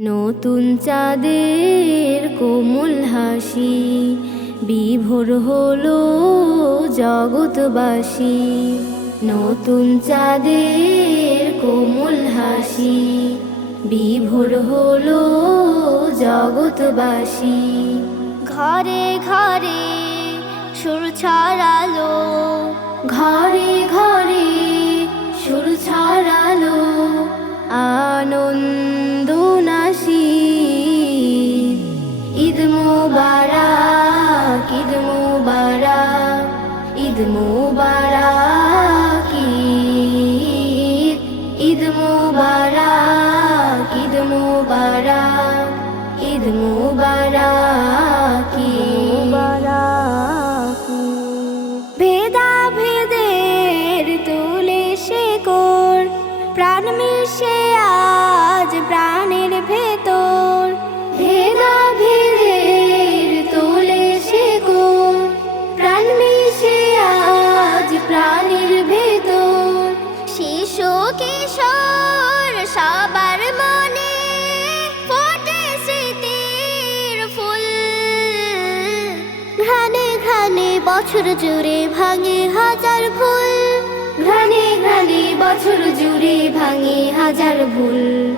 নতুন চাঁদের কোমল হাসি, বিভোর হলো জগৎবাসী। নতুন চাঁদের কোমল হাসি, বিভোর হলো জগৎবাসী। ঘরে ঘরে সুর ছড়ালো ঈদ মুবারক ঈদ মুবারক। কিশোর, সবার মনে ফোটে স্মৃতির ফুল। ঘ্রাণে ঘ্রাণে বছর জুড়ে ভাঙে হাজার ভুল। ঘ্রাণে ঘ্রাণে বছর জুড়ে ভাঙে হাজার ভুল।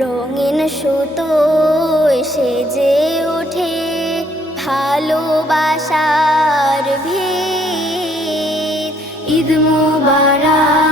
রঙিন সুতো সেজে ওঠে ভালোবাসার ভিত। ঈদ মুবারক।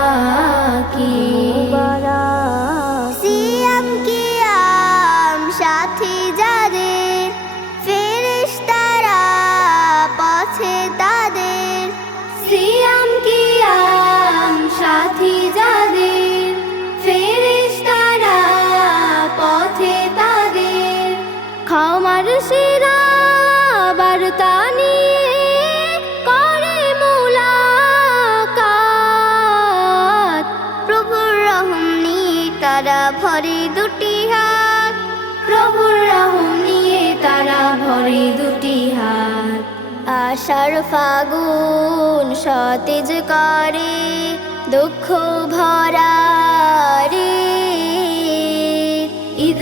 করে তারা ভরে দুটি হাত। প্রভুর রহম নিয়ে তারা ভরে দুটি হাত। আশার ফাগুন সতেজ করে, দুঃখ ভরা রে। ঈদ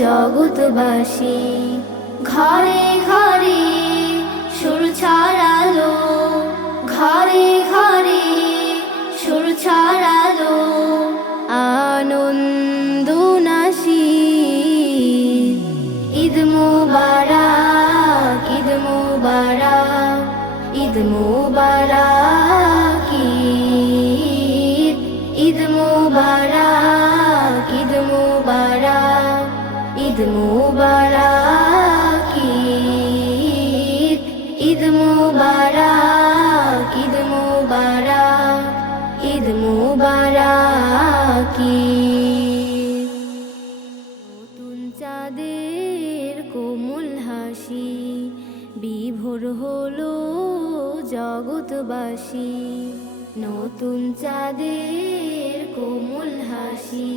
জগৎবাসী। ঘরে ঘরে সুর ছড়ালো, ঘরে ঘরে সুর ছড়ালো, আনন্দ নাসি ঈদ মুবারক ঈদ মুবারক ঈদ মুবারক ঈদ মুবারক। মুবারক, ঈদ ঈদ মুবারক ঈদ মুবারক ঈদ মুবারক, নতুন চাঁদের কোমল হাসি, বিভোর হলো নতুন চাঁদের কোমল হাসি,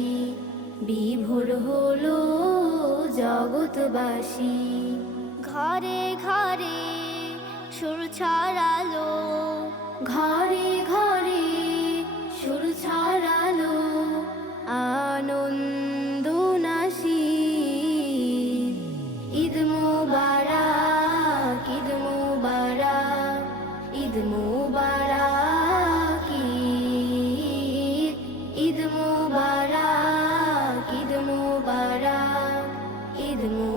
বিভোর হলো জগৎবাসী। ঘরে ঘরে সুর ছড়ালো। ঘরে the moon.